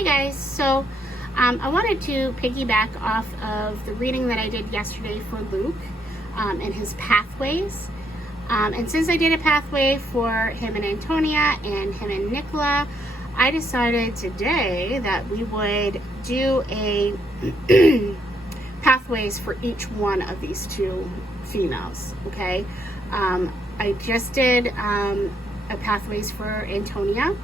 Hey guys, so I wanted to piggyback off of the reading that I did yesterday for Luke and his pathways. And since I did a pathway for him and Antonia and him and Nicola, I decided today that we would do a pathways for each one of these two females, okay? I just did a pathways for Antonia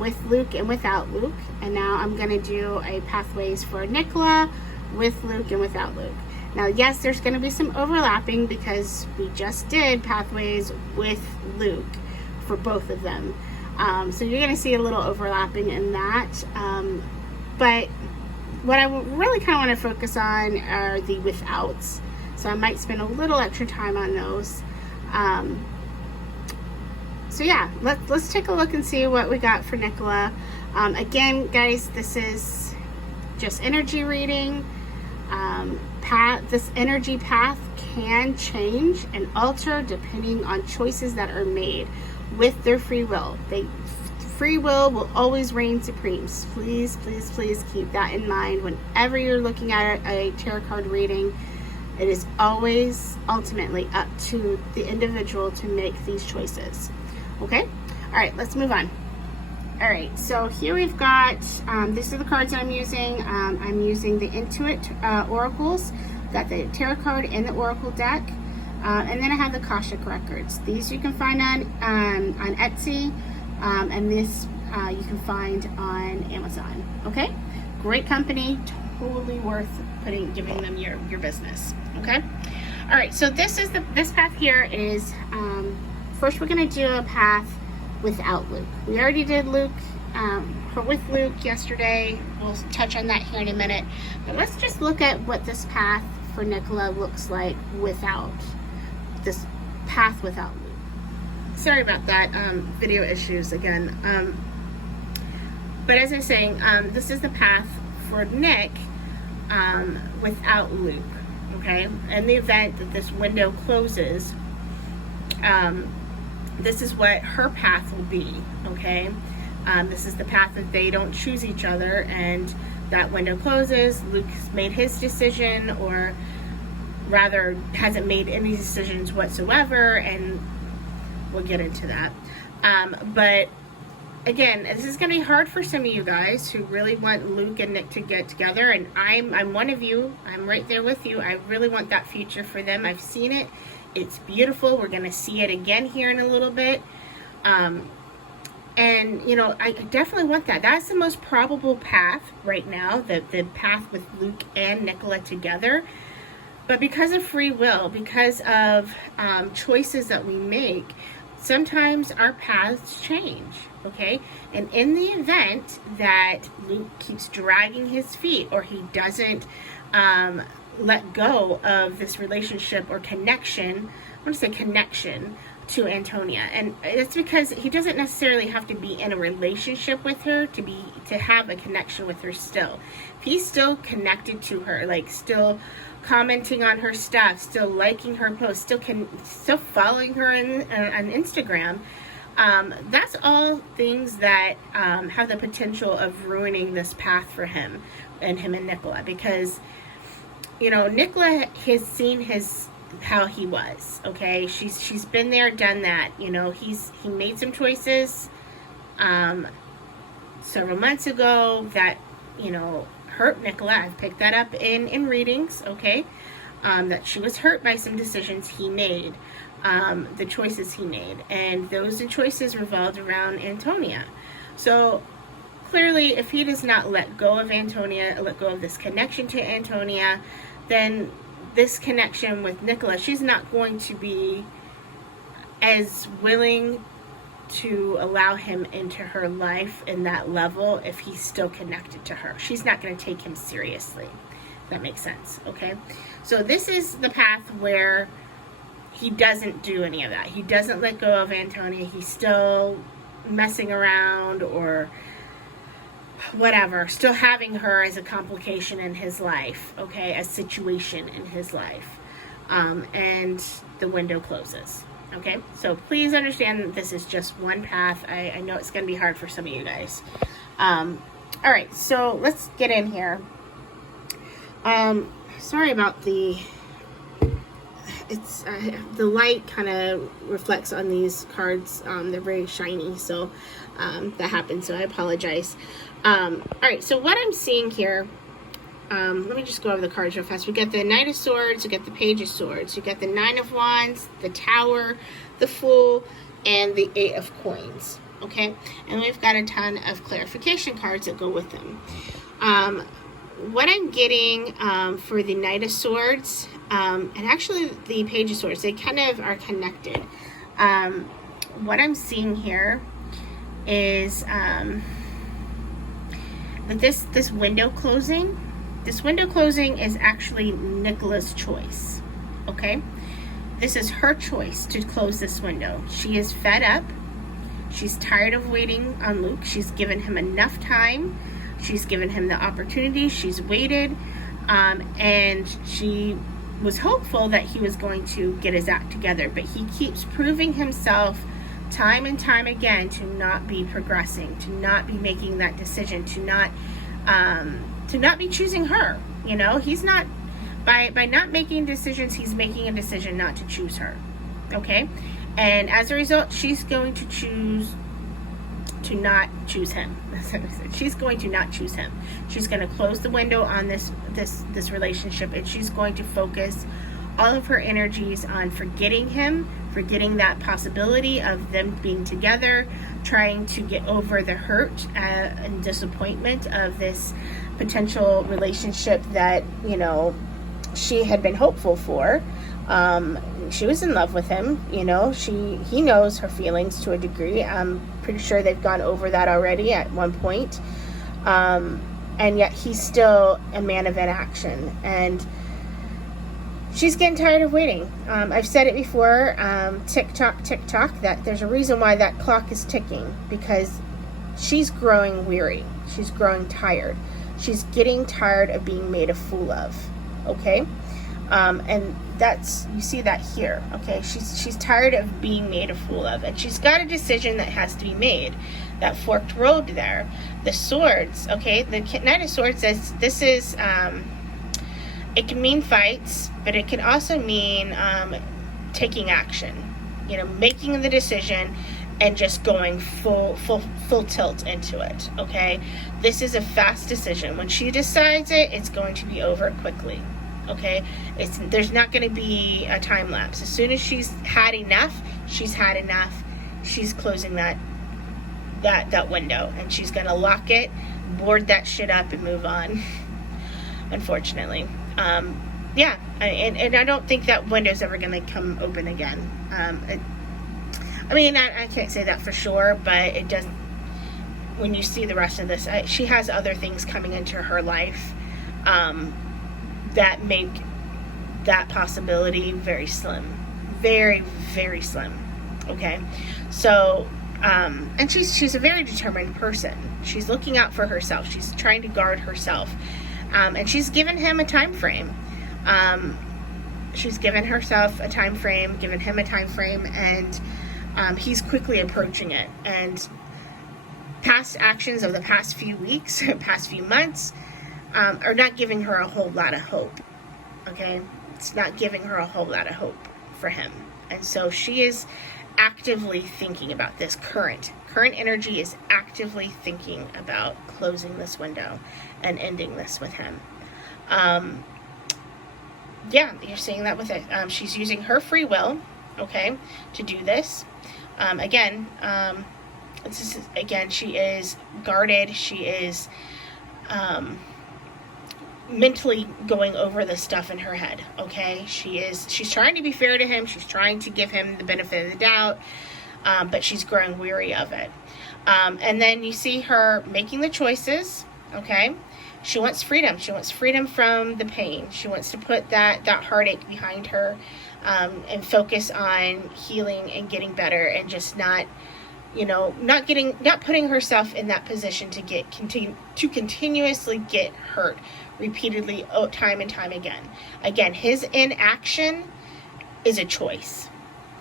with Luke and without Luke, and now I'm going to do a pathways for Nicola with Luke and without Luke. Now, yes, there's going to be some overlapping because we just did pathways with Luke for both of them. So you're going to see a little overlapping in that. But what I really kind of want to focus on are the withouts. So I might spend a little extra time on those. So yeah, let's take a look and see what we got for Nicola. Again, guys, this is just energy reading. This energy path can change and alter depending on choices that are made with their free will. Free will always reign supreme. Please, please, please keep that in mind whenever you're looking at a tarot card reading. It is always ultimately up to the individual to make these choices. Okay? All right, let's move on. All right, so here we've got, these are the cards I'm using. I'm using the Intuit Oracles. Got the tarot card in the Oracle deck. And then I have the Akashic Records. These you can find on Etsy. And this you can find on Amazon. Okay? Great company. Totally worth giving them your business. Okay? All right, so this path here is, first we're going to do a path without Luke. We already did Luke with Luke yesterday. We'll touch on that here in a minute. But let's just look at what this path for Nicola looks like without this path without Luke. Sorry about that, video issues again. But as I was saying, this is the path for Nick without Luke. Okay, in the event that this window closes, this is what her path will be. Okay, this is the path that they don't choose each other, and that window closes. Luke's made his decision, or rather hasn't made any decisions whatsoever, and we'll get into that. But again, this is going to be hard for some of you guys who really want Luke and Nick to get together, and I'm one of you. I'm right there with you. I really want that future for them. I've seen it. It's beautiful. We're going to see it again here in a little bit. And, you know, I definitely want that. That's the most probable path right now, the path with Luke and Nicola together. But because of free will, because of choices that we make, sometimes our paths change, okay? And in the event that Luke keeps dragging his feet, or he doesn't let go of this relationship or connection, I want to say connection, to Antonia. And it's because he doesn't necessarily have to be in a relationship with her to have a connection with her still. If he's still connected to her, like still commenting on her stuff, still liking her posts, still following her on Instagram, that's all things that have the potential of ruining this path for him and Nicola, because, you know, Nicola has seen how he was, okay? She's been there, done that. You know, he made some choices several months ago that, you know, hurt Nicola. I've picked that up in readings, okay? That she was hurt by some decisions he made, the choices he made, and those choices revolved around Antonia. So clearly, if he does not let go of Antonia, let go of this connection to Antonia, then this connection with Nicola, she's not going to be as willing to allow him into her life in that level if he's still connected to her. She's not going to take him seriously. If that makes sense, okay? So this is the path where he doesn't do any of that. He doesn't let go of Antonia. He's still messing around or whatever, still having her as a complication in his life, okay, a situation in his life, and the window closes, okay? So please understand that this is just one path. I know it's going to be hard for some of you guys. All right, so let's get in here. Sorry about the light kind of reflects on these cards. They're very shiny, so that happens, so I apologize. All right, so what I'm seeing here, let me just go over the cards real fast. We got the Knight of Swords, we got the Page of Swords, we got the Nine of Wands, the Tower, the Fool, and the Eight of Coins. Okay, and we've got a ton of clarification cards that go with them. What I'm getting for the Knight of Swords, and actually the Page of Swords, they kind of are connected. What I'm seeing here is that this window closing is actually Nicola's choice. Okay, this is her choice to close this window. She is fed up. She's tired of waiting on Luke. She's given him enough time. She's given him the opportunity. She's waited, and she was hopeful that he was going to get his act together, but he keeps proving himself time and time again to not be progressing, to not be making that decision, to not be choosing her. You know, he's not, by not making decisions, he's making a decision not to choose her. Okay, and as a result, she's going to choose to not choose him. She's going to not choose him. She's going to close the window on this relationship, and she's going to focus all of her energies on forgetting him, forgetting that possibility of them being together, trying to get over the hurt and disappointment of this potential relationship that, you know, she had been hopeful for. She was in love with him, you know, he knows her feelings to a degree. I'm pretty sure they've gone over that already at one point. And yet he's still a man of inaction, and she's getting tired of waiting. I've said it before, tick tock, that there's a reason why that clock is ticking, because she's growing weary. She's growing tired. She's getting tired of being made a fool of. Okay? And that's, you see that here. Okay, she's tired of being made a fool of, and she's got a decision that has to be made. That forked road there. The swords, okay, the Knight of Swords says this is, it can mean fights, but it can also mean taking action. You know, making the decision and just going full tilt into it. Okay, this is a fast decision. When she decides it, it's going to be over quickly. Okay, there's not going to be a time lapse. As soon as she's had enough, she's had enough. She's closing that window, and she's going to lock it, board that shit up, and move on. Unfortunately, yeah, and I don't think that window's ever going to come open again. I mean, I can't say that for sure, but it does. When you see the rest of this, she has other things coming into her life that make that possibility very slim. Very, very slim. Okay? So, and she's a very determined person. She's looking out for herself. She's trying to guard herself. And she's given him a time frame. She's given herself a time frame, given him a time frame, and he's quickly approaching it. And past actions of the past few weeks, past few months, are not giving her a whole lot of hope. Okay? It's not giving her a whole lot of hope for him. And so she is actively thinking about this. Current energy is actively thinking about closing this window and ending this with him. Yeah, you're seeing that with it. She's using her free will, okay, to do this. Again, she is guarded. She is mentally going over this stuff in her head. Okay, she's trying to be fair to him. She's trying to give him the benefit of the doubt, but she's growing weary of it. And then you see her making the choices. Okay, she wants freedom. She wants freedom from the pain. She wants to put that heartache behind her, and focus on healing and getting better, and just not putting herself in that position to continuously get hurt repeatedly, time and time again. Again, his inaction is a choice.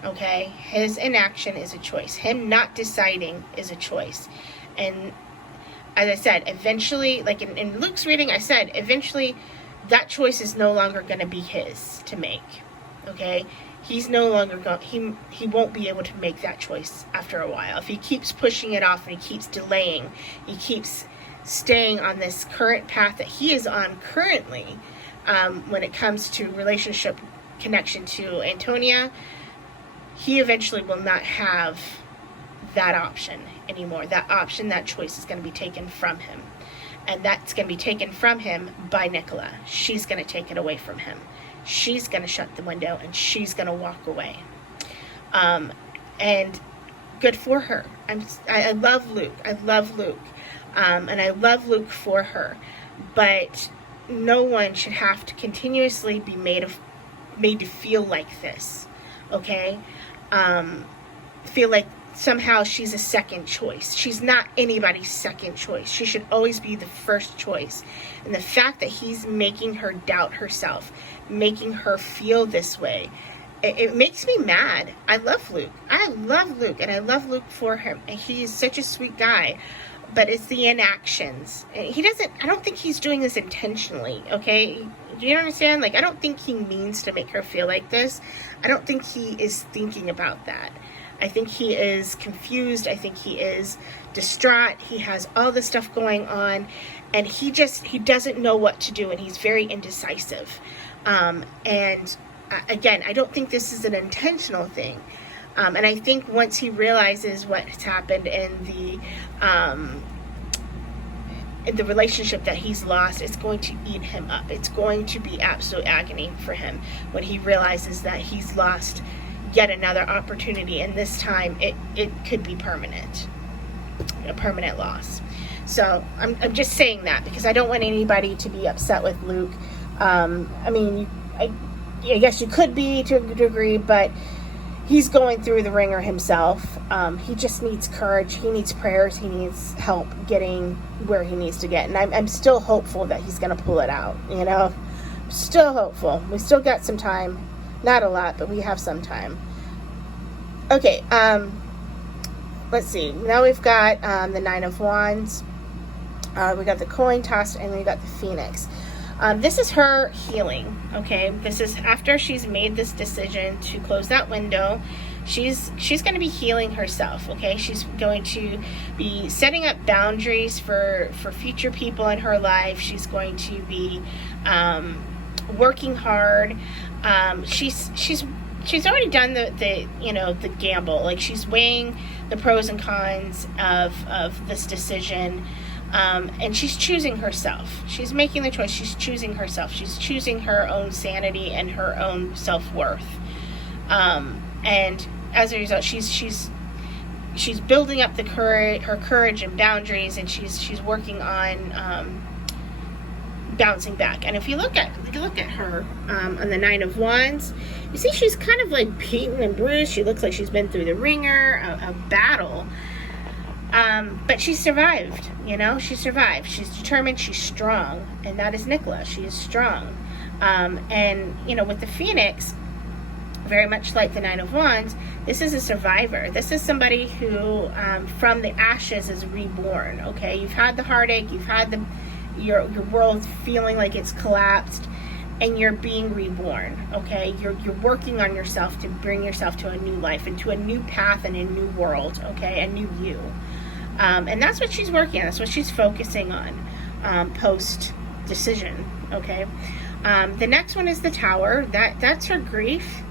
Okay? His inaction is a choice. Him not deciding is a choice. And as I said, eventually, like in Luke's reading, I said, eventually that choice is no longer going to be his to make. Okay? He's no longer going, he won't be able to make that choice after a while. If he keeps pushing it off and he keeps delaying, he keeps staying on this current path that he is on currently, when it comes to relationship connection to Antonia, he eventually will not have that option anymore. That option, that choice is going to be taken from him. And that's going to be taken from him by Nicola. She's going to take it away from him. She's going to shut the window and she's going to walk away. And good for her. I love Luke. I love Luke. And I love Luke for her. But no one should have to continuously be made to feel like this. Okay? Feel like somehow she's a second choice. She's not anybody's second choice. She should always be the first choice. And the fact that he's making her doubt herself, making her feel this way, it makes me mad. I love Luke. I love Luke, and I love Luke for him. And he is such a sweet guy. But it's the inactions. I don't think he's doing this intentionally, okay? Do you understand? Like, I don't think he means to make her feel like this. I don't think he is thinking about that. I think he is confused. I think he is distraught. He has all this stuff going on, and he doesn't know what to do, and he's very indecisive. And again, I don't think this is an intentional thing. And I think once he realizes what has happened in the relationship that he's lost, it's going to eat him up. It's going to be absolute agony for him when he realizes that he's lost yet another opportunity, and this time it could be permanent, a permanent loss. So I'm just saying that because I don't want anybody to be upset with Luke. I mean, I guess you could be to a degree, but he's going through the ringer himself. He just needs courage. He needs prayers. He needs help getting where he needs to get. And I'm still hopeful that he's going to pull it out, you know. Still hopeful. We still got some time. Not a lot, but we have some time. Okay, let's see. Now we've got the Nine of Wands. We got the coin toss, and we got the Phoenix. This is her healing, okay? This is after she's made this decision to close that window. She's going to be healing herself, okay? She's going to be setting up boundaries for future people in her life. She's going to be working hard. She's already done the gamble. Like, she's weighing the pros and cons of this decision. And she's choosing herself. She's making the choice. She's choosing herself. She's choosing her own sanity and her own self-worth. And as a result, she's building up her courage and boundaries, and she's working on bouncing back. And if you look at her on the Nine of Wands, you see she's kind of like beaten and bruised. She looks like she's been through the ringer, a battle. But she survived, you know, she survived. She's determined, she's strong, and that is Nicola. She is strong. And, you know, with the Phoenix, very much like the Nine of Wands, this is a survivor. This is somebody who, from the ashes, is reborn, okay? You've had the heartache, you've had your world feeling like it's collapsed, and you're being reborn, okay? You're working on yourself to bring yourself to a new life, into a new path and a new world, okay? A new you. And that's what she's working on. That's what she's focusing on post-decision, okay? The next one is the Tower. That's her grief.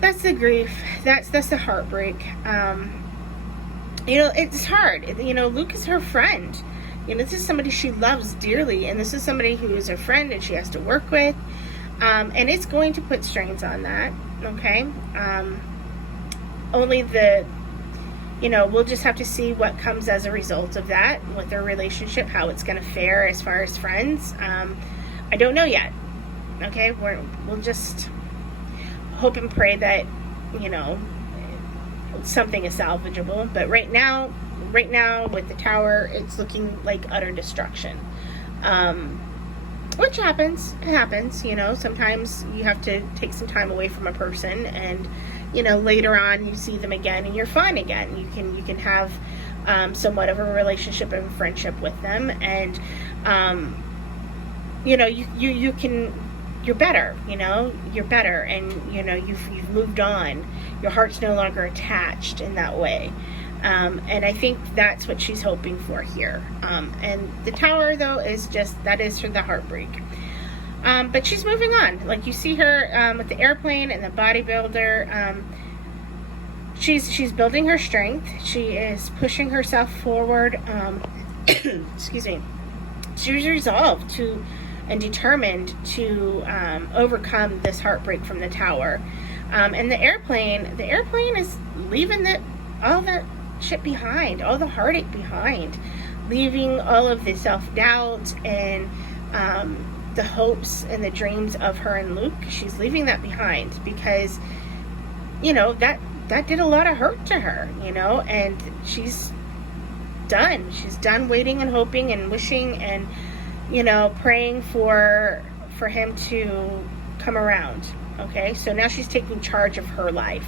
That's the grief. That's the heartbreak. You know, it's hard. You know, Luke is her friend. You know, this is somebody she loves dearly, and this is somebody who is her friend and she has to work with. And it's going to put strains on that, okay? We'll just have to see what comes as a result of that with their relationship, how it's going to fare as far as friends. I don't know yet, okay? We'll just hope and pray that, you know, something is salvageable. But right now with the Tower, it's looking like utter destruction. Which happens. It happens, you know. Sometimes you have to take some time away from a person, and, you know, later on you see them again and you're fine again. You can have somewhat of a relationship and friendship with them, and you know, you can, you're better, you know, you're better, and you know, you've moved on. Your heart's no longer attached in that way. And I think that's what she's hoping for here. And the Tower, though, is just, that is for the heartbreak. But she's moving on. Like, you see her with the airplane and the bodybuilder. She's building her strength. She is pushing herself forward. Excuse me. She's resolved to and determined to overcome this heartbreak from the Tower. And the airplane is leaving all that shit behind, all the heartache behind, leaving all of the self-doubt and the hopes and the dreams of her and Luke. She's leaving that behind because, you know, that did a lot of hurt to her, you know, and she's done. She's done waiting and hoping and wishing and, you know, praying for him to come around. Okay, so now she's taking charge of her life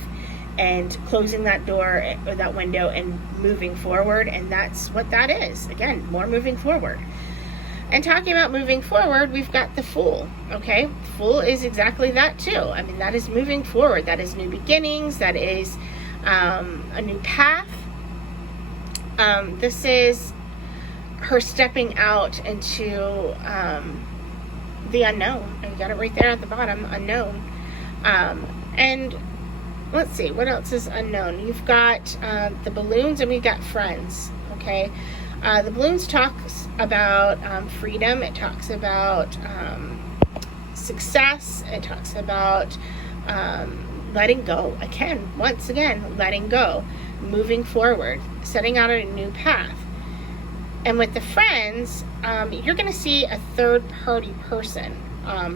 and closing that door or that window and moving forward, and that's what that is. Again, more moving forward. And talking about moving forward, we've got the Fool. Okay, Fool is exactly that too. I mean, that is moving forward. That is new beginnings. That is a new path. This is her stepping out into the unknown. I got it right there at the bottom, unknown. And let's see, what else is unknown? You've got the balloons, and we've got friends. Okay, the balloons talks about freedom. It talks about success. It talks about letting go. Once again, letting go, moving forward, setting out on a new path. And with the friends, you're going to see a third-party person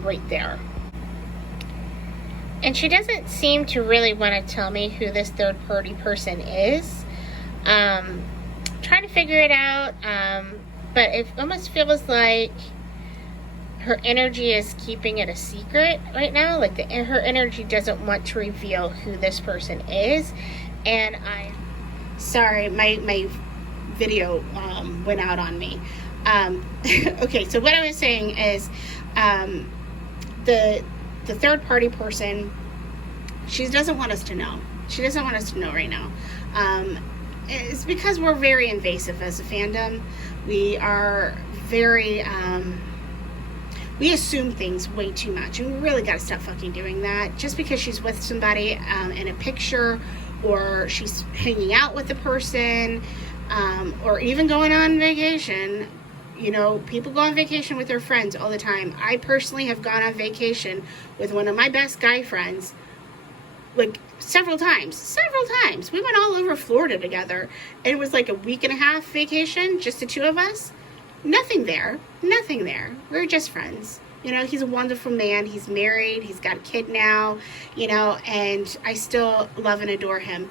right there. And she doesn't seem to really want to tell me who this third-party person is. Trying to figure it out, but it almost feels like her energy is keeping it a secret right now. Like her energy doesn't want to reveal who this person is. And sorry, my video went out on me. Okay, so what I was saying is the third-party person, she doesn't want us to know. She doesn't want us to know right now. It's because we're very invasive as a fandom. We are very, we assume things way too much, and we really got to stop fucking doing that. Just because she's with somebody in a picture, or she's hanging out with the person, or even going on vacation. You know, people go on vacation with their friends all the time. I personally have gone on vacation with one of my best guy friends, like several times. We went all over Florida together, and it was like a week and a half vacation, just the two of us. Nothing there. We were just friends. You know, he's a wonderful man. He's married. He's got a kid now, you know, and I still love and adore him.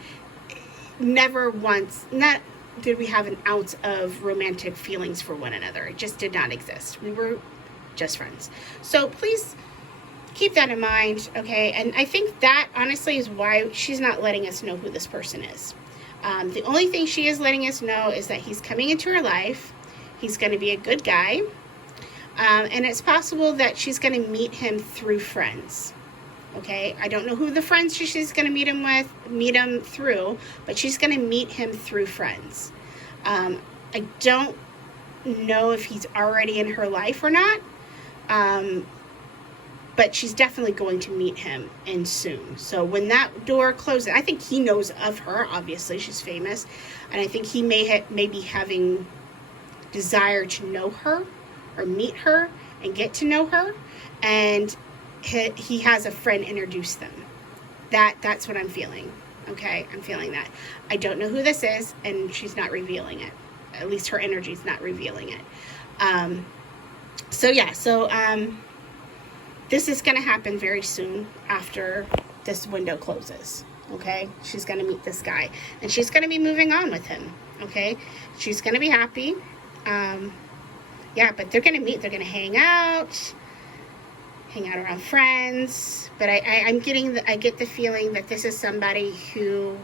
Never once, not did we have an ounce of romantic feelings for one another. It just did not exist. We were just friends. So please keep that in mind, okay? And I think that, honestly, is why she's not letting us know who this person is. The only thing she is letting us know is that he's coming into her life. He's going to be a good guy. And it's possible that she's going to meet him through friends. Okay, I don't know who the friends she's going to meet him through, but she's going to meet him through friends. I don't know if he's already in her life or not, but she's definitely going to meet him and soon. So when that door closes, I think he knows of her. Obviously, she's famous, and I think he may be having desire to know her or meet her and get to know her, and he has a friend introduce them. That's what I'm feeling. Okay, I'm feeling that. I don't know who this is, and she's not revealing it. At least her energy's not revealing it. This is going to happen very soon after this window closes. Okay, she's going to meet this guy, and she's going to be moving on with him. Okay, she's going to be happy. But they're going to meet. They're going to hang out around friends. But I get the feeling that this is somebody who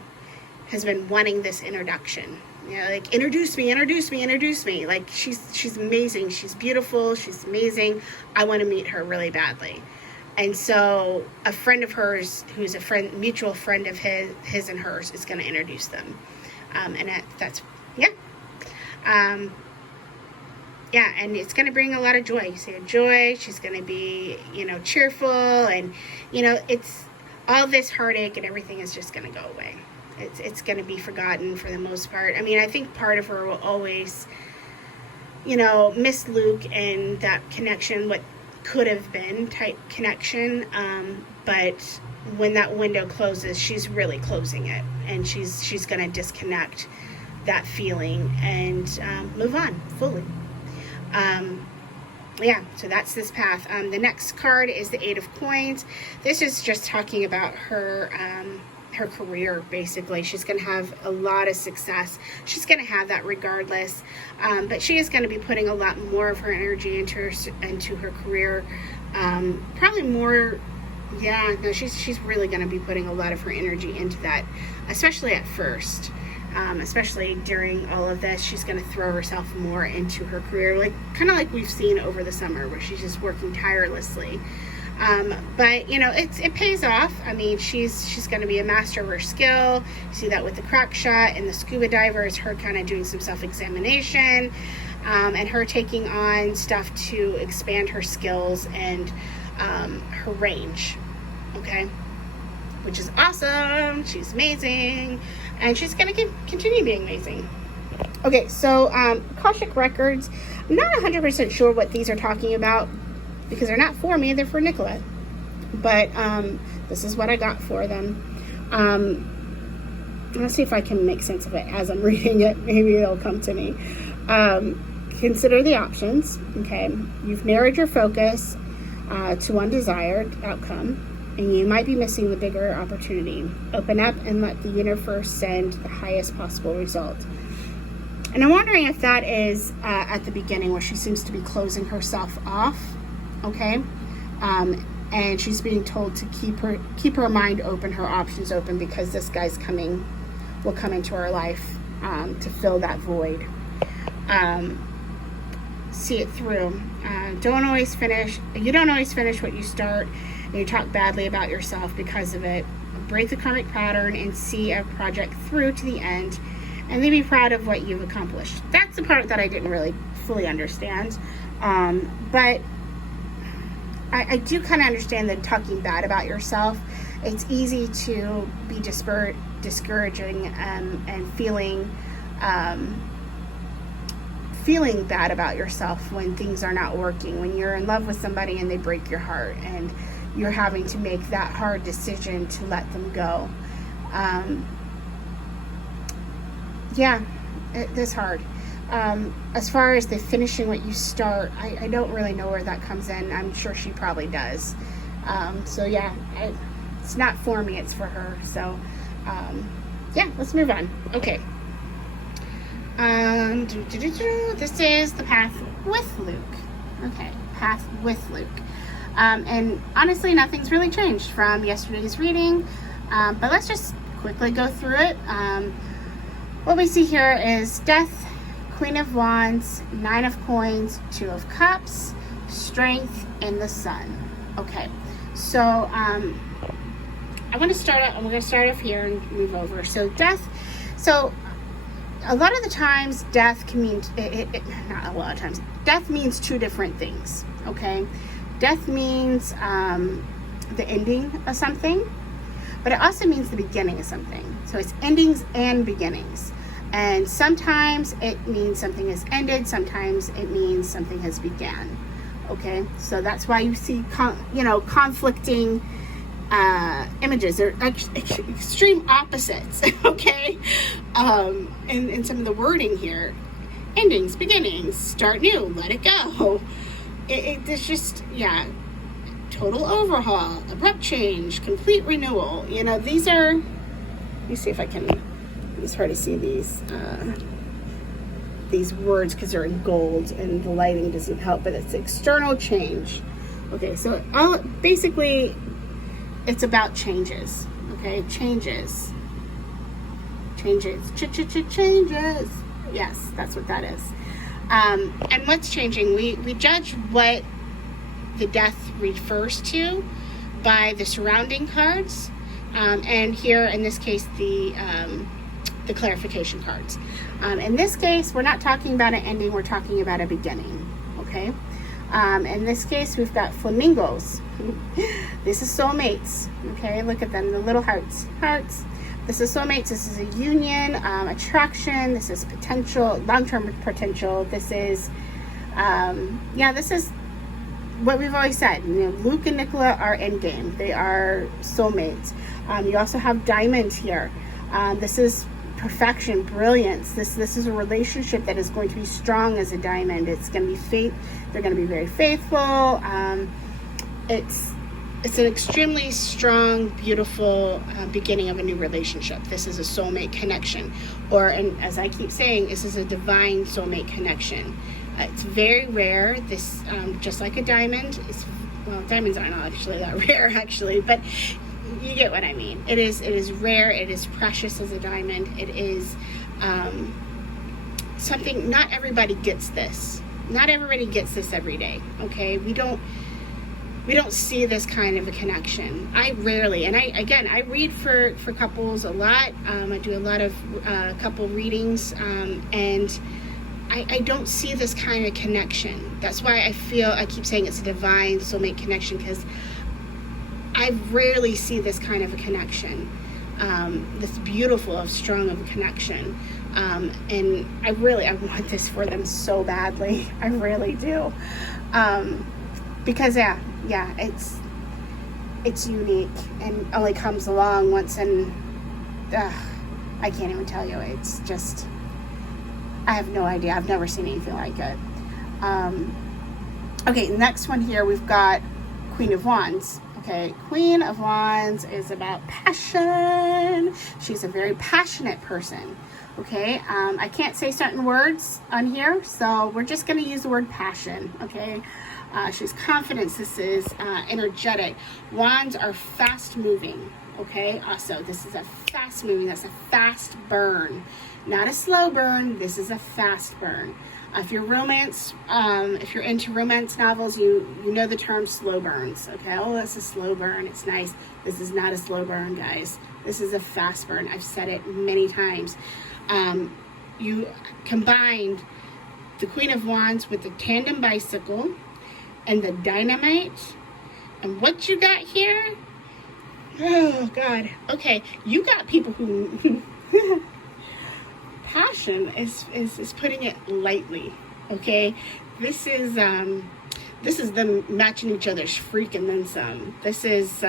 has been wanting this introduction. You know, like, introduce me, introduce me, introduce me. Like, she's amazing. She's beautiful. She's amazing. I want to meet her really badly. And so a friend of hers, who's a mutual friend of his and hers, is going to introduce them. And that's, yeah. Yeah, and it's going to bring a lot of joy. You see joy. She's going to be, cheerful. And, it's all this heartache and everything is just going to go away. It's going to be forgotten for the most part. I mean, I think part of her will always, miss Luke and that connection, what could have been type connection. But when that window closes, she's really closing it. And she's going to disconnect that feeling and move on fully. Yeah, so that's this path. The next card is the Eight of Coins. This is just talking about her career, basically. She's going to have a lot of success. She's going to have that regardless. But she is going to be putting a lot more of her energy into her career. Probably more, yeah, no, she's really going to be putting a lot of her energy into that, especially at first. Especially during all of this, she's going to throw herself more into her career, kind of like we've seen over the summer, where she's just working tirelessly. But it pays off. I mean, she's going to be a master of her skill. You see that with the crack shot and the scuba diver is her kind of doing some self-examination, and her taking on stuff to expand her skills and her range. Okay. Which is awesome. She's amazing. And she's going to continue being amazing. Okay, so Akashic Records. I'm not 100% sure what these are talking about because they're not for me. They're for Nicola. But this is what I got for them. Let's see if I can make sense of it as I'm reading it. Maybe it'll come to me. Consider the options. Okay, you've narrowed your focus to one desired outcome. And you might be missing the bigger opportunity. Open up and let the universe send the highest possible result. And I'm wondering if that is at the beginning where she seems to be closing herself off, okay? And she's being told to keep her mind open, her options open, because this guy's will come into her life to fill that void. See it through. You don't always finish what you start. And you talk badly about yourself because of it. Break the karmic pattern and see a project through to the end, and then be proud of what you've accomplished. That's the part that I didn't really fully understand, but I do kind of understand the talking bad about yourself. It's easy to be discouraging and feeling bad about yourself when things are not working, when you're in love with somebody and they break your heart and you're having to make that hard decision to let them go. It's hard. As far as the finishing what you start, I don't really know where that comes in. I'm sure she probably does. It's not for me, it's for her. So, let's move on. Okay. This is the path with Luke. Okay, path with Luke. And honestly, nothing's really changed from yesterday's reading, but let's just quickly go through it. What we see here is Death, Queen of Wands, Nine of Coins, Two of Cups, Strength, and the Sun. Okay, so I'm going to start off here and move over. So Death, so a lot of the times death can mean, not a lot of times, death means two different things, okay? Death means the ending of something, but it also means the beginning of something. So it's endings and beginnings. And sometimes it means something has ended, sometimes it means something has began, okay? So that's why you see, conflicting images. They're extreme opposites, okay? In some of the wording here. Endings, beginnings, start new, let it go. It's just, total overhaul, abrupt change, complete renewal. These are, let me see if I can, it's hard to see these words because they're in gold and the lighting doesn't help, but it's external change. Okay, so basically it's about changes, okay? Changes Changes. Changes. Yes, that's what that is. And what's changing? We judge what the death refers to by the surrounding cards, and here in this case the clarification cards. In this case, we're not talking about an ending, we're talking about a beginning. Okay. In this case, we've got flamingos. This is soulmates. Okay, look at them, the little hearts. This is soulmates. This is a union, attraction. This is potential, long-term potential. This is, this is what we've always said. You know, Luke and Nicola are endgame. They are soulmates. You also have diamond here. This is perfection, brilliance. This is a relationship that is going to be strong as a diamond. It's going to be faith. They're going to be very faithful. It's an extremely strong, beautiful beginning of a new relationship. This is a soulmate connection, and as I keep saying, this is a divine soulmate connection. It's very rare. This, just like a diamond, diamonds aren't actually that rare, actually, but you get what I mean. It is rare. It is precious as a diamond. It is something. Not everybody gets this. Not everybody gets this every day. Okay, we don't see this kind of a connection. I rarely, and I read for couples a lot. I do a lot of couple readings, and I don't see this kind of connection. That's why I keep saying it's a divine soulmate connection, because I rarely see this kind of a connection, this beautiful, strong of a connection. And I want this for them so badly. I really do. Because it's unique and only comes along once in, I can't even tell you. It's just, I have no idea. I've never seen anything like it. Okay, next one here, we've got Queen of Wands. Okay, Queen of Wands is about passion. She's a very passionate person. Okay, I can't say certain words on here, so we're just going to use the word passion. Okay, she's confidence. This is energetic. Wands are fast moving. Okay, also this is a fast moving. That's a fast burn, not a slow burn. This is a fast burn. If you're into romance novels, you know the term slow burns. Okay, oh, that's a slow burn. It's nice. This is not a slow burn, guys. This is a fast burn. I've said it many times. You combined the Queen of Wands with the tandem bicycle and the dynamite, and what you got here? Oh God. Okay, you got people who passion is putting it lightly. Okay, this is them matching each other's freak and then some. This is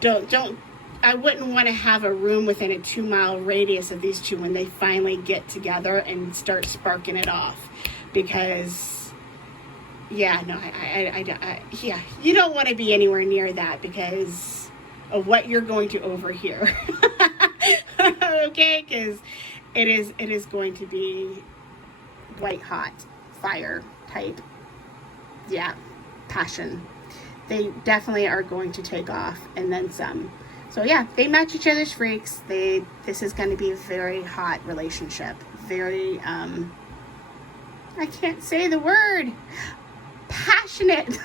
don't I wouldn't want to have a room within a 2-mile radius of these two when they finally get together and start sparking it off, because you don't want to be anywhere near that because of what you're going to overhear. Okay, because it is going to be white hot fire type. Yeah, passion. They definitely are going to take off and then some. So yeah, they match each other's freaks. This is going to be a very hot relationship. Very I can't say the word. Passionate.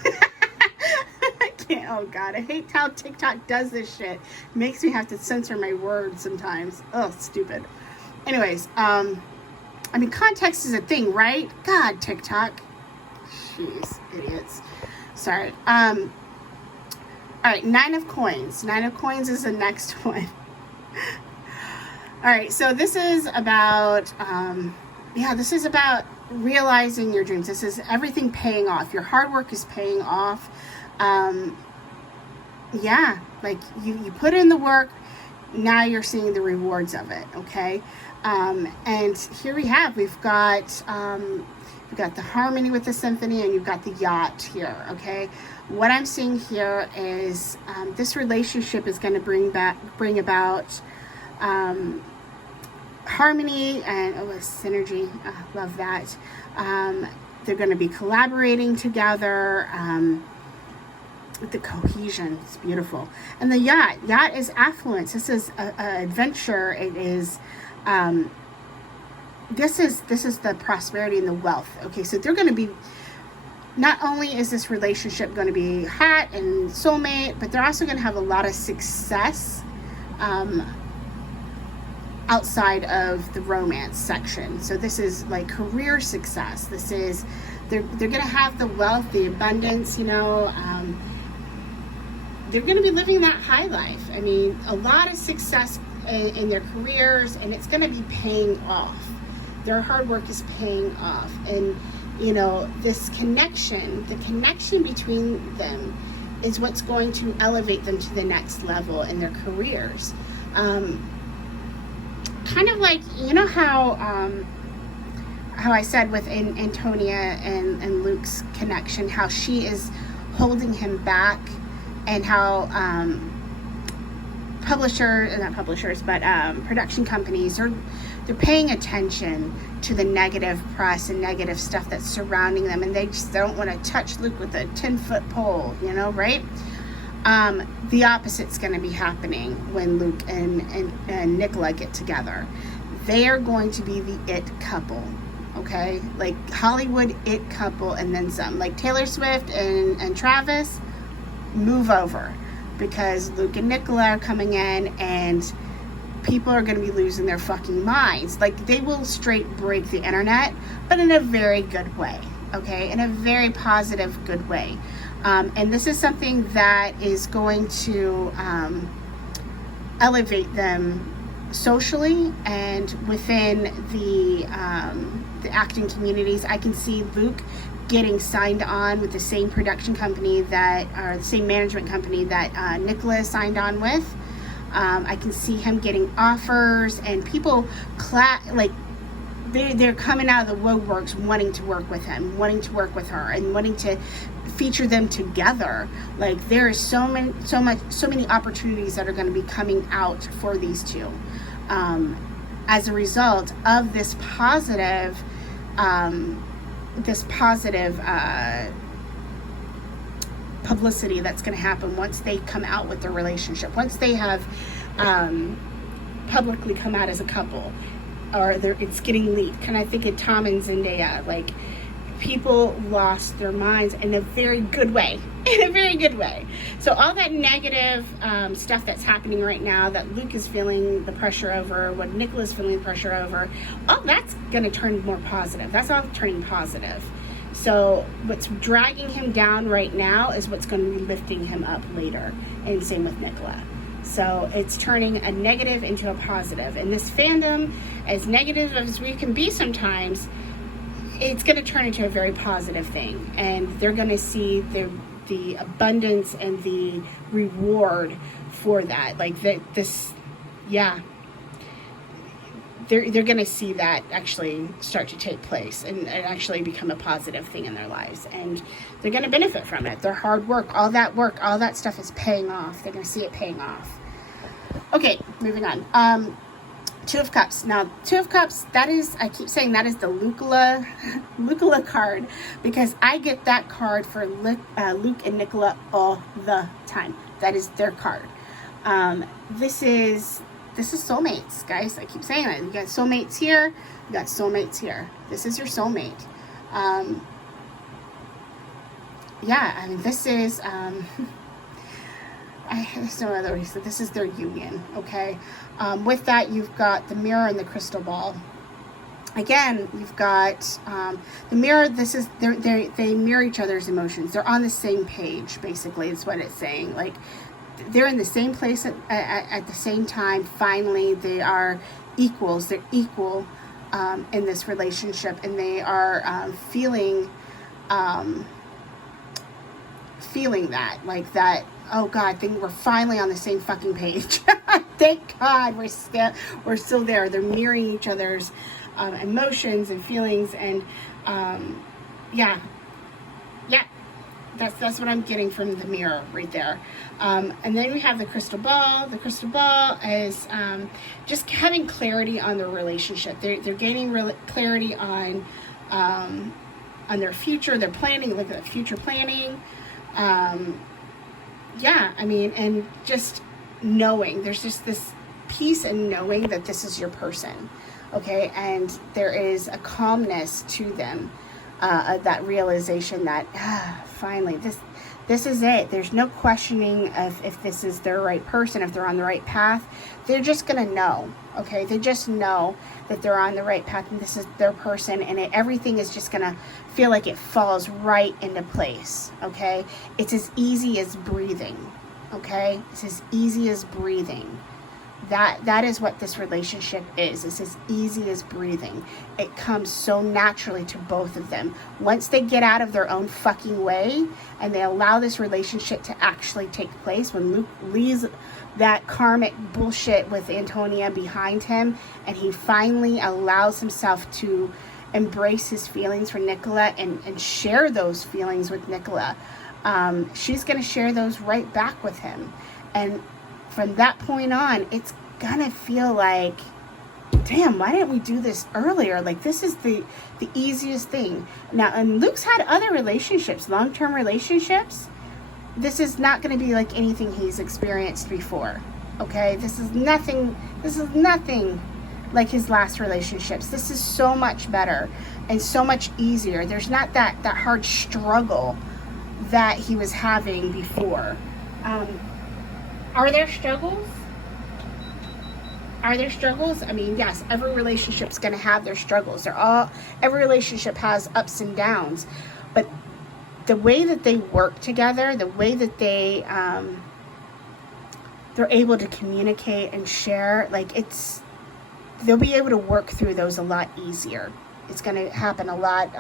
I can't. Oh God, I hate how TikTok does this shit. Makes me have to censor my words sometimes. Oh, stupid. Anyways, context is a thing, right? God, TikTok. Jeez, idiots. Sorry. All right, 9 of Coins. 9 of Coins is the next one. All right, so this is about, this is about realizing your dreams. This is everything paying off. Your hard work is paying off. Like you put in the work, now you're seeing the rewards of it, okay? And here we've got the harmony with the symphony, and you've got the yacht here, okay? What I'm seeing here is this relationship is going to bring about harmony and synergy. Love that. They're going to be collaborating together. the cohesion. It's beautiful. And the yacht is affluence. This is a adventure. It is this is the prosperity and the wealth. Okay, so they're going to be, not only is this relationship going to be hot and soulmate, but they're also going to have a lot of success outside of the romance section. So this is like career success. This is, they're going to have the wealth, the abundance, you know, they're going to be living that high life. I mean, a lot of success in their careers, and it's going to be paying off. Their hard work is paying off. And, you know, this connection, the connection between them is what's going to elevate them to the next level in their careers. Kind of like, you know how I said with Antonia and Luke's connection, how she is holding him back, and how production companies they're paying attention to the negative press and negative stuff that's surrounding them, and they just don't want to touch Luke with a 10-foot pole, you know, right? The opposite's going to be happening when Luke and Nicola get together. They are going to be the it couple, okay? Like Hollywood it couple and then some. Like Taylor Swift and Travis, move over, because Luke and Nicola are coming in, and people are going to be losing their fucking minds. Like, they will straight break the internet, but in a very good way, okay? In a very positive, good way. And this is something that is going to elevate them socially and within the acting communities. I can see Luke getting signed on with the same production company or the same management company that Nicola is signed on with. I can see him getting offers, and people they're coming out of the woodworks wanting to work with him, wanting to work with her, and wanting to feature them together. Like, there is so many opportunities that are going to be coming out for these two as a result of this positive publicity that's going to happen once they come out with their relationship, once they have publicly come out as a couple, or it's getting leaked. And I think of Tom and Zendaya, like, people lost their minds in a very good way. So all that negative stuff that's happening right now, that Luke is feeling the pressure over, what Nicola's feeling the pressure over, all that's going to turn more positive. That's all turning positive. So what's dragging him down right now is what's going to be lifting him up later. And same with Nicola. So it's turning a negative into a positive. And this fandom, as negative as we can be sometimes, it's going to turn into a very positive thing. And they're going to see the abundance and the reward for that. Like they're going to see that actually start to take place and actually become a positive thing in their lives. And they're going to benefit from it. Their hard work, all that stuff is paying off. They're going to see it paying off. Okay, moving on. Two of Cups. Now, Two of Cups, that is, I keep saying that is the Nicola card, because I get that card for Luke and Nicola all the time. That is their card. This is soulmates, guys. I keep saying that. You got soulmates here. You got soulmates here. This is your soulmate. Yeah, I mean, this is, there's no other way. So this is their union, okay? With that, you've got the mirror and the crystal ball. Again, you've got the mirror. This is, they mirror each other's emotions. They're on the same page, basically, is what it's saying. Like, they're in the same place at the same time. Finally, they are equals. They're equal in this relationship, and they are feeling that, like that. Oh God, I think we're finally on the same fucking page. Thank God we're still there. They're mirroring each other's emotions and feelings, and yeah. That's what I'm getting from the mirror right there. And then we have the crystal ball. The crystal ball is just having clarity on their relationship. They're gaining clarity on their future. They're planning, look at future planning. yeah, I mean, and just knowing, there's just this peace in knowing that this is your person, okay? And there is a calmness to them, that realization that, finally, this is it. There's no questioning of if this is their right person, if they're on the right path. They're just going to know, okay? They just know that they're on the right path and this is their person, and everything is just going to feel like it falls right into place, okay? It's as easy as breathing, okay? It's as easy as breathing. That is what this relationship is. It's as easy as breathing. It comes so naturally to both of them. Once they get out of their own fucking way and they allow this relationship to actually take place, when Luke leaves that karmic bullshit with Antonia behind him and he finally allows himself to embrace his feelings for Nicola and share those feelings with Nicola, she's going to share those right back with him. And from that point on, it's gonna feel like, damn, why didn't we do this earlier? Like, this is the easiest thing. Now, and Luke's had other relationships, long-term relationships. This is not gonna be like anything he's experienced before, okay? This is nothing like his last relationships. This is so much better and so much easier. There's not that hard struggle that he was having before. Are there struggles? Are there struggles? I mean, yes, every relationship's going to have their struggles. Every relationship has ups and downs. But the way that they work together, the way that they're able to communicate and share, like, they'll be able to work through those a lot easier. It's going to happen a lot,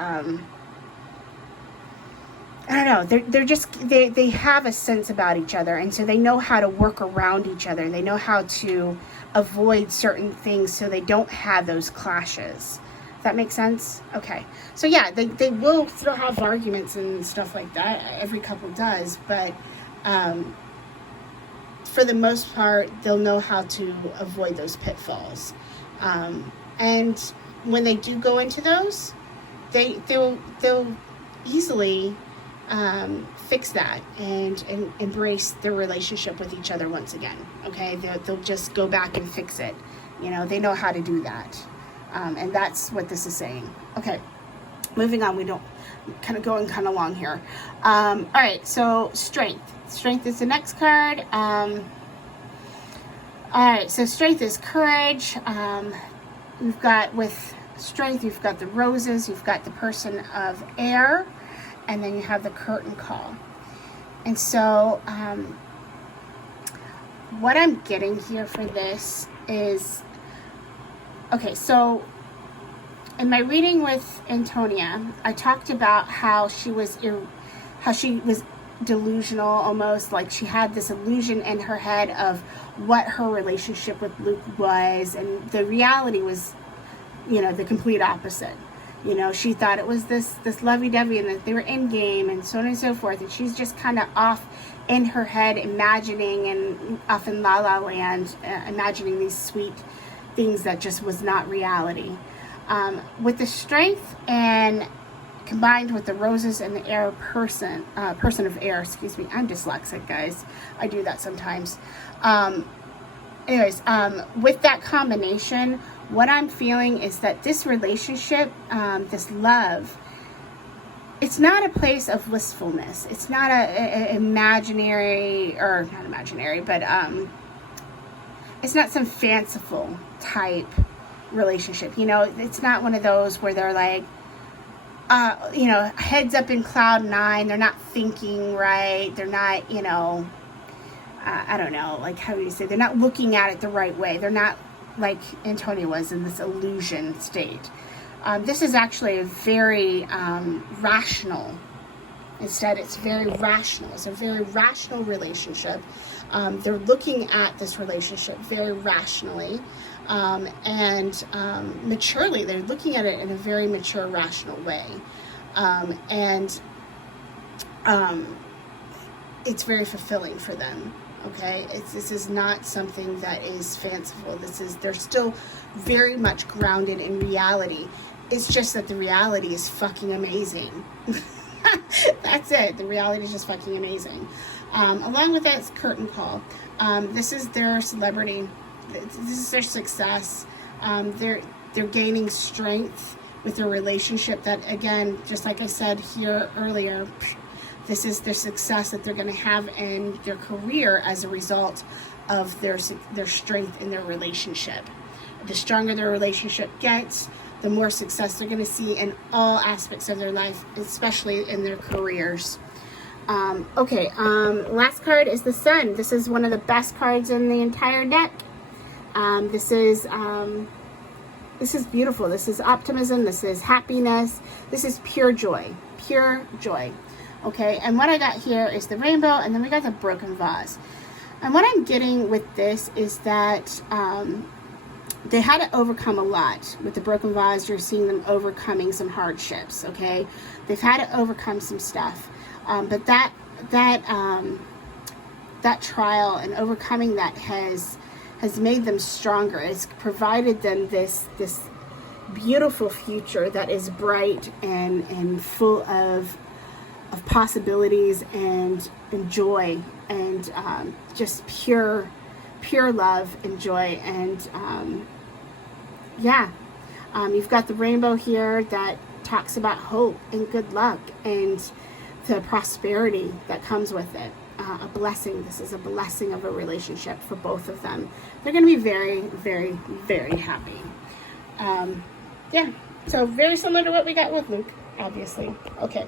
I don't know, they're just, they have a sense about each other, and so they know how to work around each other. They know how to avoid certain things so they don't have those clashes. Does that make sense? Okay. So yeah, they will still have arguments and stuff like that. Every couple does, but for the most part, they'll know how to avoid those pitfalls. And when they do go into those, they'll easily fix that and embrace their relationship with each other once again. Okay, they'll just go back and fix it. You know, they know how to do that, and that's what this is saying. Okay, moving on. We don't going kind of long here. All right, so strength is the next card. All right, so strength is courage. We've got, with strength, you've got the roses, you've got the person of air, and then you have the curtain call. And so what I'm getting here for this is, okay, so in my reading with Antonia, I talked about how she was delusional, almost like she had this illusion in her head of what her relationship with Luke was, and the reality was, you know, the complete opposite. You know, she thought it was this lovey-dovey and that they were in game and so on and so forth. And she's just kind of off in her head, imagining, and off in La La Land, imagining these sweet things that just was not reality. With the strength and combined with the roses and the air person of air, excuse me. I'm dyslexic, guys. I do that sometimes. Anyways, with that combination, what I'm feeling is that this relationship, this love, it's not a place of wistfulness. It's not a imaginary, or not imaginary, but it's not some fanciful type relationship. You know, it's not one of those where they're like, you know, heads up in cloud nine. They're not thinking right. They're not, you know, I don't know, like, how do you say, they're not looking at it the right way. They're not like Antonia was in this illusion state. This is actually a very rational. Instead, it's very rational. It's a very rational relationship. They're looking at this relationship very rationally and maturely. They're looking at it in a very mature, rational way. And it's very fulfilling for them. Okay, this is not something that is fanciful. They're still very much grounded in reality. It's just that the reality is fucking amazing. That's it. The reality is just fucking amazing. Along with that is curtain call. This is their celebrity. This is their success. They're gaining strength with their relationship that, again, just like I said here earlier, this is their success that they're going to have in their career as a result of their strength in their relationship. The stronger their relationship gets, the more success they're going to see in all aspects of their life, especially in their careers. Last card is the Sun. This is one of the best cards in the entire deck. This is beautiful. This is optimism. This is happiness. This is pure joy. Pure joy. Okay, and what I got here is the rainbow, and then we got the broken vase. And what I'm getting with this is that they had to overcome a lot. With the broken vase, you're seeing them overcoming some hardships, okay? They've had to overcome some stuff. But that trial and overcoming that has made them stronger. It's provided them this beautiful future that is bright and full of possibilities and joy and just pure love and joy. And you've got the rainbow here that talks about hope and good luck and the prosperity that comes with it. A blessing. This is a blessing of a relationship for both of them. They're going to be very, very, very happy. So very similar to what we got with Luke, obviously. Okay.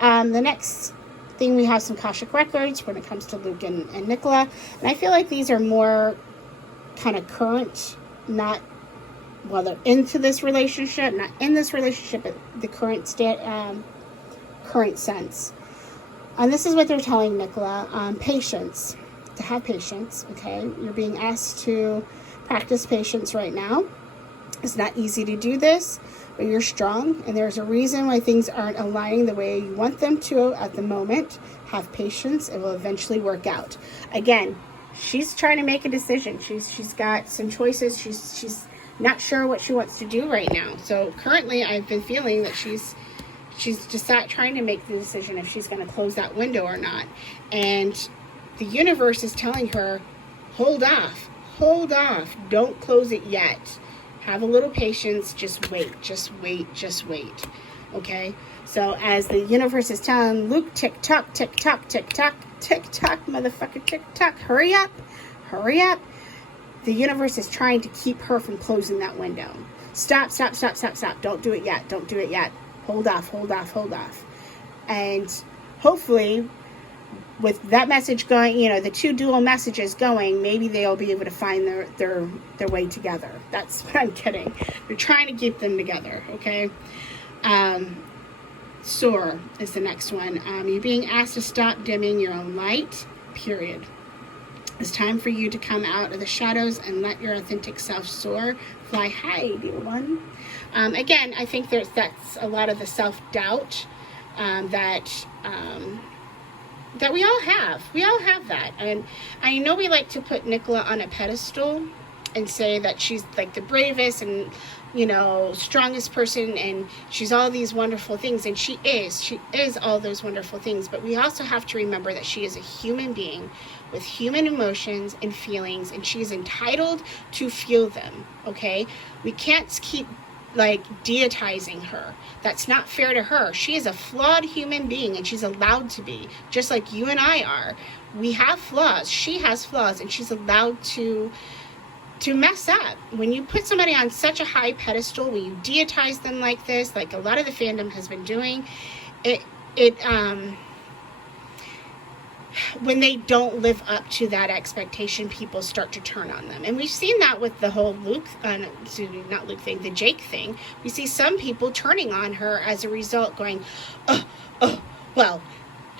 The next thing, we have some Akashic records when it comes to Luke and Nicola. And I feel like these are more kind of current, not, well, they're into this relationship, not in this relationship, but the current sense. And this is what they're telling Nicola. Patience. To have patience, okay? You're being asked to practice patience right now. It's not easy to do this, but you're strong, and there's a reason why things aren't aligning the way you want them to at the moment. Have patience. It will eventually work out. Again, she's trying to make a decision. She's got some choices. She's not sure what she wants to do right now. So currently, I've been feeling that she's just not trying to make the decision if she's going to close that window or not. And the universe is telling her, hold off, don't close it yet. Have a little patience, just wait. Okay? So as the universe is telling Luke, tick tock, motherfucker, tick tock, hurry up. The universe is trying to keep her from closing that window. Stop. Don't do it yet. Hold off. And hopefully, with that message going, the two dual messages going, maybe they'll be able to find their way together. That's what I'm getting. They're trying to keep them together, okay? Soar is the next one. You're being asked to stop dimming your own light, period. It's time for you to come out of the shadows and let your authentic self soar. Fly high, dear one. Again, I think that's a lot of the self-doubt that we all have. We all have that. And I know we like to put Nicola on a pedestal and say that she's like the bravest and, strongest person, and she's all these wonderful things. And she is all those wonderful things. But we also have to remember that she is a human being with human emotions and feelings, and she's entitled to feel them, okay? We can't keep deitizing her. That's not fair to her. She is a flawed human being, and she's allowed to be, just like you and I are. We have flaws. She has flaws, and she's allowed to mess up. When you put somebody on such a high pedestal, when you deitize them like this, like a lot of the fandom has been doing, when they don't live up to that expectation, people start to turn on them. And we've seen that with the whole the Jake thing. We see some people turning on her as a result, going, well,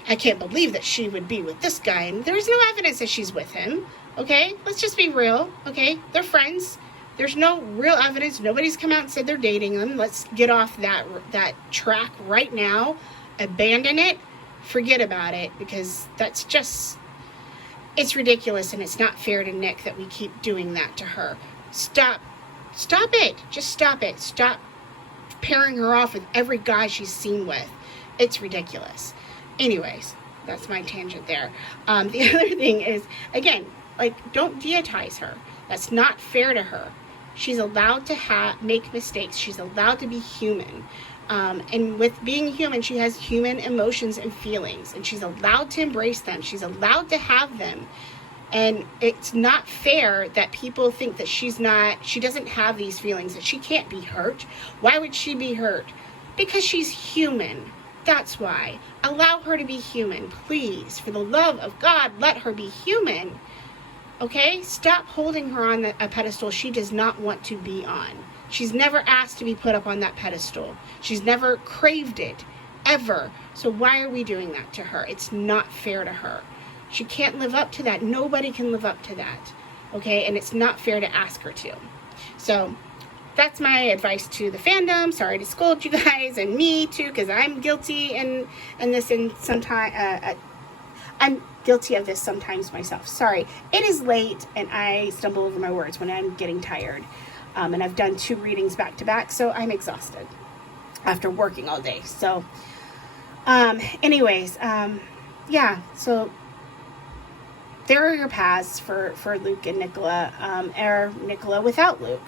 I can't believe that she would be with this guy. And there's no evidence that she's with him. Okay? Let's just be real. Okay? They're friends. There's no real evidence. Nobody's come out and said they're dating them. Let's get off that track right now. Abandon it. Forget about it, because that's just, it's ridiculous, and it's not fair to Nick that we keep doing that to her. Stop it. Just stop it. Stop pairing her off with every guy she's seen with. It's ridiculous. Anyways, that's my tangent there. The other thing is, again, like, don't deitize her. That's not fair to her. She's allowed to make mistakes. She's allowed to be human. And with being human, she has human emotions and feelings, and she's allowed to embrace them. She's allowed to have them. And it's not fair that people think that she doesn't have these feelings, that she can't be hurt. Why would she be hurt? Because she's human. That's why. Allow her to be human, please. For the love of God, let her be human. Okay? Stop holding her on a pedestal she does not want to be on. She's never asked to be put up on that pedestal. She's never craved it, ever. So why are we doing that to her? It's not fair to her. She can't live up to that. Nobody can live up to that. Okay? And it's not fair to ask her to. So that's my advice to the fandom. Sorry to scold you guys, and me too, because I'm guilty in this, and sometimes I'm guilty of this sometimes myself. Sorry. It is late, and I stumble over my words when I'm getting tired. And I've done 2 readings back to back, so I'm exhausted after working all day. So, anyways, yeah, so there are your paths for Luke and Nicola, or Nicola without Luke.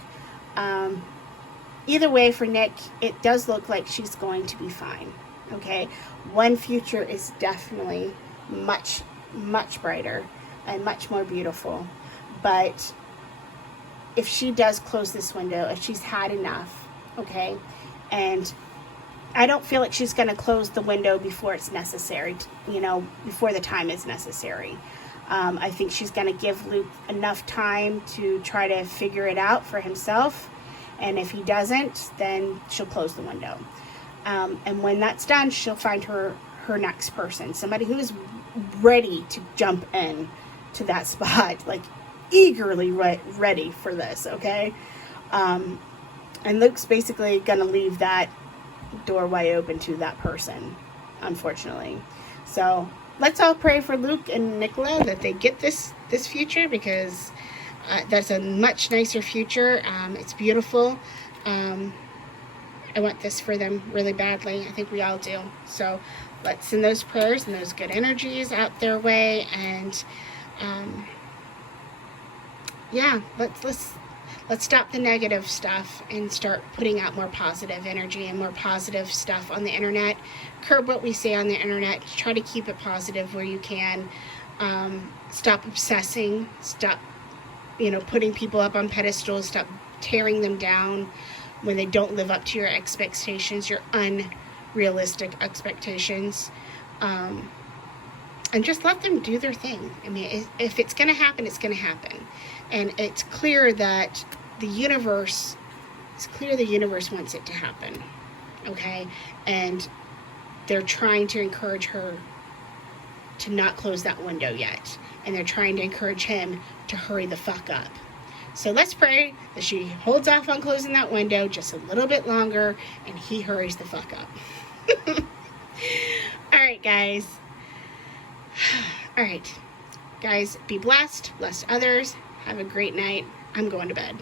Either way, for Nick, it does look like she's going to be fine. Okay, one future is definitely much, much brighter and much more beautiful. But if she does close this window, if she's had enough, okay, and I don't feel like she's going to close the window before it's necessary, before the time is necessary. I think she's going to give Luke enough time to try to figure it out for himself. And if he doesn't, then she'll close the window. And when that's done, she'll find her next person. Somebody who is ready to jump in to that spot, like eagerly ready for this, okay? And Luke's basically going to leave that door wide open to that person, unfortunately. So let's all pray for Luke and Nicola that they get this future, because that's a much nicer future. It's beautiful. I want this for them really badly. I think we all do. So let's send those prayers and those good energies out their way. And yeah, let's stop the negative stuff and start putting out more positive energy and more positive stuff on the internet. Curb what we say on the internet. Try to keep it positive where you can. Stop obsessing. Stop, putting people up on pedestals. Stop tearing them down when they don't live up to your expectations, your unrealistic expectations. And just let them do their thing. I mean, if it's going to happen, it's going to happen. And it's clear that the universe wants it to happen. Okay? And they're trying to encourage her to not close that window yet. And they're trying to encourage him to hurry the fuck up. So let's pray that she holds off on closing that window just a little bit longer and he hurries the fuck up. All right, guys. All right. Guys, be blessed. Bless others. Have a great night. I'm going to bed.